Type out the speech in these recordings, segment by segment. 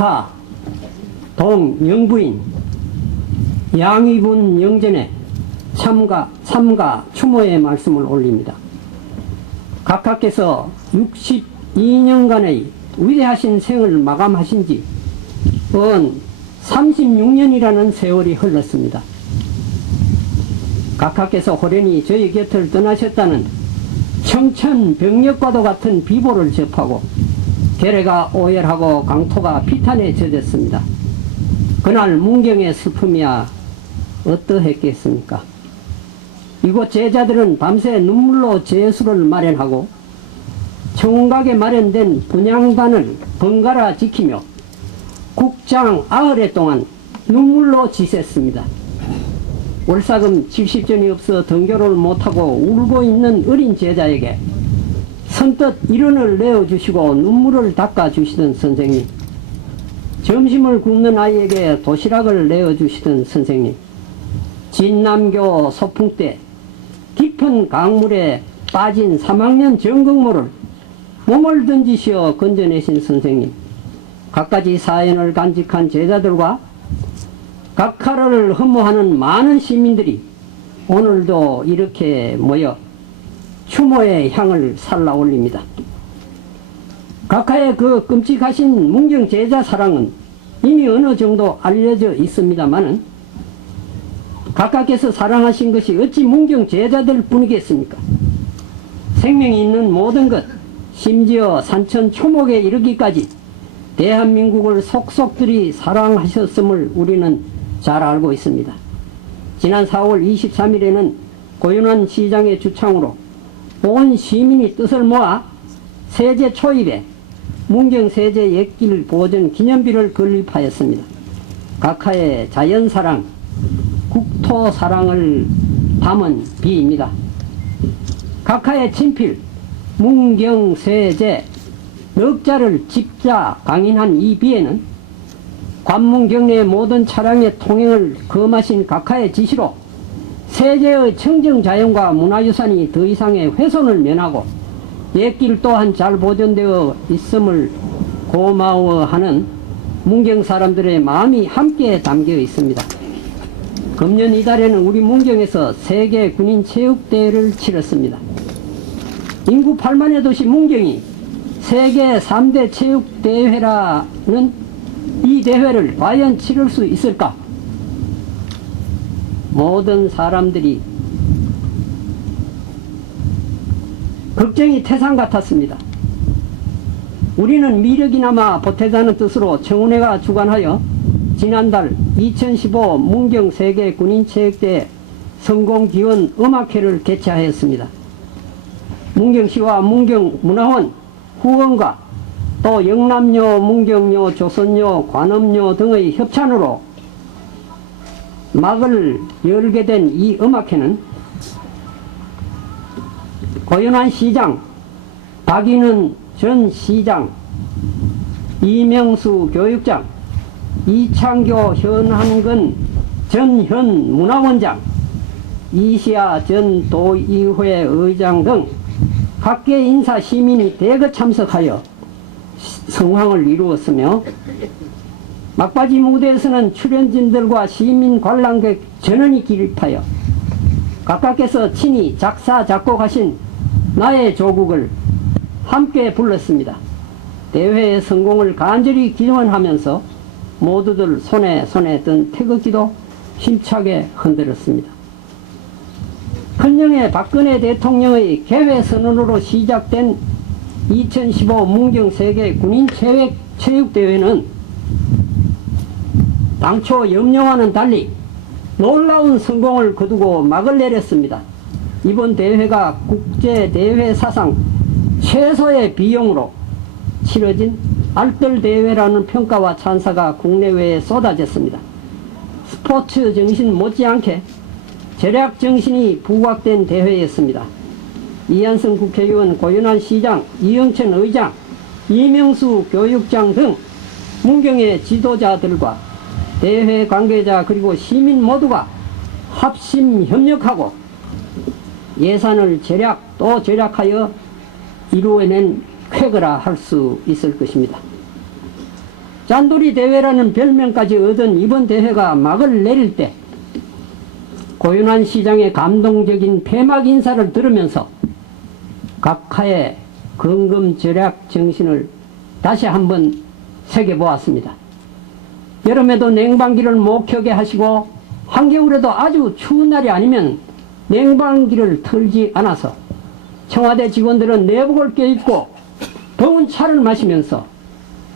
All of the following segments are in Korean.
각하, 동, 영부인, 양위분 영전에 삼가 추모의 말씀을 올립니다. 각하께서 62년간의 위대하신 생을 마감하신 지 36년이라는 세월이 흘렀습니다. 각하께서 호련히 저희 곁을 떠나셨다는 청천벽력과도 같은 비보를 접하고 계래가 오열하고 강토가 피탄에 젖었습니다. 그날 문경의 슬픔이야 어떠했겠습니까? 이곳 제자들은 밤새 눈물로 제수를 마련하고 청각에 마련된 분향단을 번갈아 지키며 국장 90회 동안 눈물로 지셌습니다. 월사금 70전이 없어 등교를 못하고 울고 있는 어린 제자에게 선뜻 일원을 내어주시고 눈물을 닦아주시던 선생님, 점심을 굶는 아이에게 도시락을 내어주시던 선생님, 진남교 소풍 때 깊은 강물에 빠진 3학년 전극모를 몸을 던지시어 건져내신 선생님, 갖가지 사연을 간직한 제자들과 각하를 흠모하는 많은 시민들이 오늘도 이렇게 모여 추모의 향을 살라 올립니다. 각하의 그 끔찍하신 문경 제자 사랑은 이미 어느 정도 알려져 있습니다마는 각하께서 사랑하신 것이 어찌 문경 제자들 뿐이겠습니까? 생명이 있는 모든 것, 심지어 산천 초목에 이르기까지 대한민국을 속속들이 사랑하셨음을 우리는 잘 알고 있습니다. 지난 4월 23일에는 고윤환 시장의 주창으로 온 시민이 뜻을 모아 세제 초입에 문경 세제 옛길 보존 기념비를 건립하였습니다. 각하의 자연사랑, 국토사랑을 담은 비입니다. 각하의 친필 문경 세제 넉자를 집자 강인한 이 비에는 관문 경내의 모든 차량의 통행을 금하신 각하의 지시로 세제의 청정자연과 문화유산이 더 이상의 훼손을 면하고 옛길 또한 잘 보존되어 있음을 고마워하는 문경 사람들의 마음이 함께 담겨 있습니다. 금년 이달에는 우리 문경에서 세계 군인 체육대회를 치렀습니다. 인구 8만의 도시 문경이 세계 3대 체육대회라는 이 대회를 과연 치를 수 있을까? 모든 사람들이 걱정이 태산 같았습니다. 우리는 미력이나마 보태자는 뜻으로 청운회가 주관하여 지난달 2015 문경 세계 군인체육대회 성공기원 음악회를 개최하였습니다. 문경시와 문경문화원 후원과 또 영남여, 문경여, 조선여, 관음여 등의 협찬으로 막을 열게 된 이 음악회는 고윤환 시장, 박인은 전 시장, 이명수 교육장, 이창교 현한근 전 현 문화원장, 이시아 전 도의회 의장 등 각계 인사 시민이 대거 참석하여 성황을 이루었으며 막바지 무대에서는 출연진들과 시민 관람객 전원이 기립하여 각하께서 친히 작사 작곡하신 나의 조국을 함께 불렀습니다. 대회의 성공을 간절히 기원하면서 모두들 손에 든 태극기도 힘차게 흔들었습니다. 큰령의 박근혜 대통령의 개회선언으로 시작된 2015 문경 세계 군인 체육대회는 당초 염려와는 달리 놀라운 성공을 거두고 막을 내렸습니다. 이번 대회가 국제대회 사상 최소의 비용으로 치러진 알뜰대회라는 평가와 찬사가 국내외에 쏟아졌습니다. 스포츠 정신 못지않게 절약 정신이 부각된 대회였습니다. 이한성 국회의원, 고윤환 시장, 이영천 의장, 이명수 교육장 등 문경의 지도자들과 대회 관계자 그리고 시민 모두가 합심 협력하고 예산을 또 절약하여 이루어낸 쾌거라 할 수 있을 것입니다. 짠돌이 대회라는 별명까지 얻은 이번 대회가 막을 내릴 때 고윤환 시장의 감동적인 폐막 인사를 들으면서 각하의 건금절약 정신을 다시 한번 새겨보았습니다. 여름에도 냉방기를 못 켜게 하시고 한겨울에도 아주 추운 날이 아니면 냉방기를 틀지 않아서 청와대 직원들은 내복을 껴입고 더운 차를 마시면서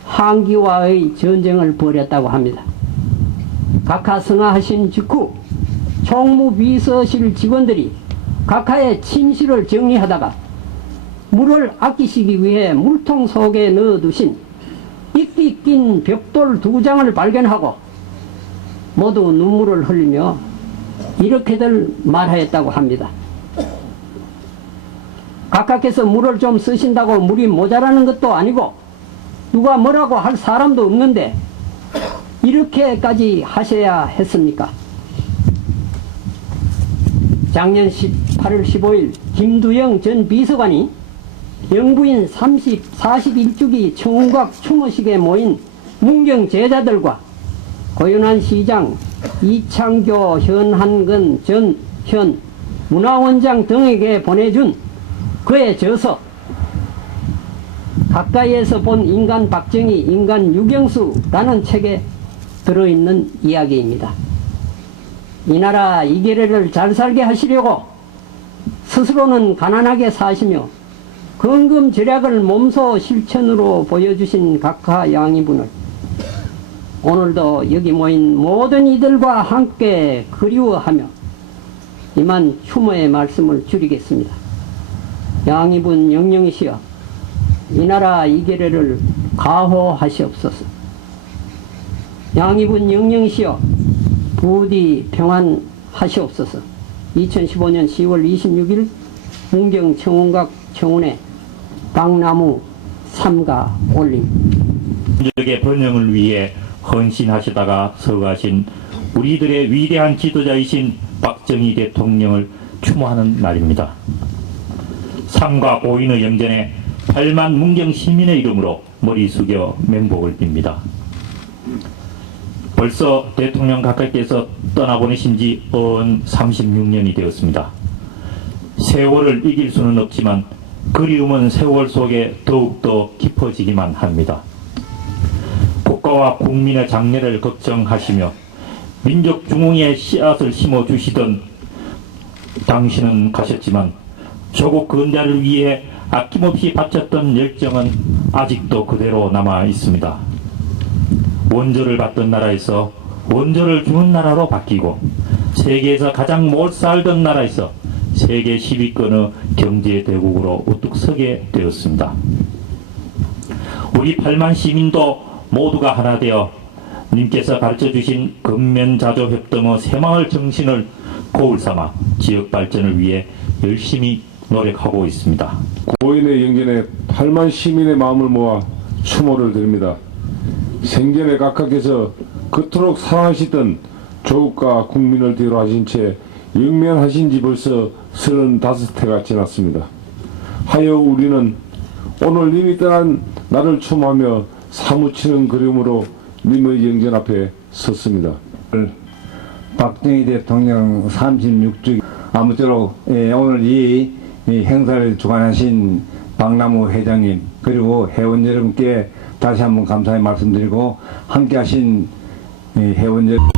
한기와의 전쟁을 벌였다고 합니다. 각하 승하하신 직후 총무비서실 직원들이 각하의 침실을 정리하다가 물을 아끼시기 위해 물통 속에 넣어두신 이끼 낀 벽돌 2장을 발견하고 모두 눈물을 흘리며 이렇게들 말하였다고 합니다. 각하께서 물을 좀 쓰신다고 물이 모자라는 것도 아니고 누가 뭐라고 할 사람도 없는데 이렇게까지 하셔야 했습니까? 작년 8월 15일 김두영 전 비서관이 영부인 41주기 청운각 추모식에 모인 문경 제자들과 고윤환 시장, 이창교, 현한근 현 문화원장 등에게 보내준 그의 저서 가까이에서 본 인간 박정희, 인간 유경수라는 책에 들어있는 이야기입니다. 이 나라 이 계례를 잘 살게 하시려고 스스로는 가난하게 사시며 건금절약을 몸소 실천으로 보여주신 각하 양이분을 오늘도 여기 모인 모든 이들과 함께 그리워하며 이만 추모의 말씀을 줄이겠습니다. 양이분 영령이시여 이 나라 이 계례를 가호하시옵소서. 양이분 영령이시여 부디 평안하시옵소서. 2015년 10월 26일 문경 청운각 청운회 박나무 삼가 올림. 민족의 번영을 위해 헌신하시다가 서가신 우리들의 위대한 지도자이신 박정희 대통령을 추모하는 날입니다. 삼가 고인의 영전에 8만 문경 시민의 이름으로 머리 숙여 맹복을 빕니다. 벌써 대통령 각하께서 떠나보내신 지 36년이 되었습니다. 세월을 이길 수는 없지만 그리움은 세월 속에 더욱더 깊어지기만 합니다. 국가와 국민의 장래를 걱정하시며 민족 중흥의 씨앗을 심어주시던 당신은 가셨지만 조국 근대를 위해 아낌없이 바쳤던 열정은 아직도 그대로 남아 있습니다. 원조를 받던 나라에서 원조를 주는 나라로 바뀌고 세계에서 가장 못 살던 나라에서 세계 10위권의 경제대국으로 우뚝 서게 되었습니다. 우리 8만 시민도 모두가 하나 되어 님께서 가르쳐주신 근면자조협동의 새마을 정신을 거울 삼아 지역 발전을 위해 열심히 노력하고 있습니다. 고인의 영전에 8만 시민의 마음을 모아 추모를 드립니다. 생전에 각하께서 그토록 사랑하시던 조국과 국민을 대로하신 채 영면하신 지 벌써 35해가 지났습니다. 하여 우리는 오늘 님이 떠난 나를 추모하며 사무치는 그림으로 님의 영전 앞에 섰습니다. 박정희 대통령 36주기 아무쪼록 오늘 이 행사를 주관하신 박나무 회장님 그리고 회원 여러분께 다시 한번 감사의 말씀드리고 함께 하신 회원 여러분